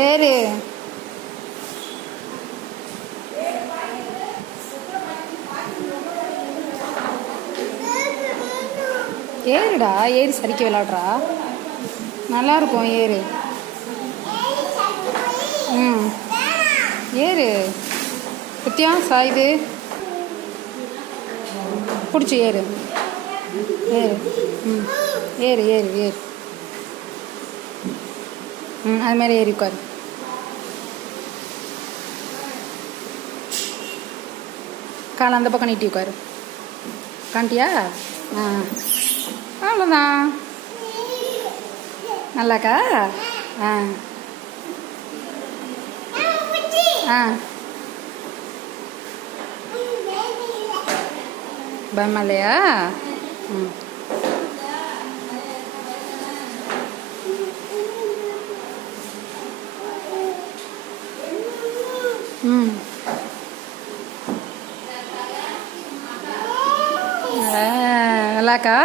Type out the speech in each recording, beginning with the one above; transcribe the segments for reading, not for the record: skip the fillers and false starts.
ஏறு. ஏறுடா, ஏறி சரிக்க விளாட்றா. நல்லாயிருக்கும், ஏறு. ம், ஏறு. சத்தியம் சாயுது. பிடிச்சி ஏறு. ஏறு. ம், ஏறு ஏறு ஏறு. ம், அது மாதிரி ஏறி உட்காரு. காலை அந்த பக்கம் நீட்டி உட்காரு. காண்டியா? ஆ, அவ்வளோதான். நல்லாக்கா? ஆ ஆ, பயமா இல்லையா? ம் ம், நல்லாக்கா?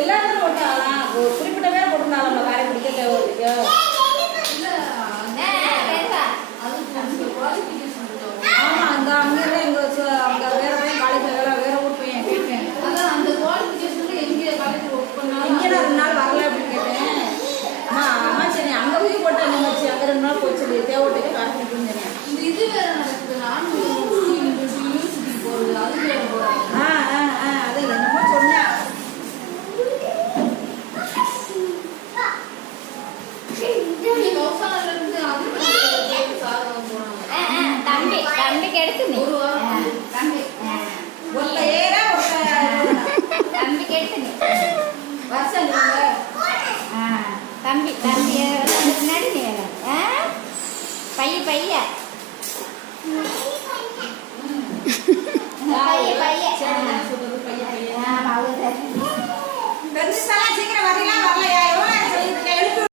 எல்லாரும் போட்டாலாம் ஒரு குறிப்பிட்ட பேர் போட்டுருந்தாலும் காரை பிடிக்க தேவையில்லையோ. ஆமா, அங்க அங்கே எங்க அங்க வேற பையன் காலேஜ்ல வேற ஊர் பையன் கேட்டேன். இங்கே 2 நாள் வரல அப்படின்னு கேட்டேன். அம்மா சரி அங்க போய் போட்டேன் நினைச்சு அங்க 2 நாள் போச்சு தேவைப்பட்டு காரை பிடிக்குன்னு சொன்னேன். இது வேற நடக்குது. நானும் யூனிவர்சிட்டிக்கு போறது அது வேற போறாங்க. அது என்னமோ சொன்னேன். தம்பிக்கு எடுத்து நீ ஒருத்த ஏற தம்பிக்கு எடுத்து நீ வருஷம் தம்பி தம்பி முன்னாடி நீ பைய பைய பைய பைய சீக்கிரம்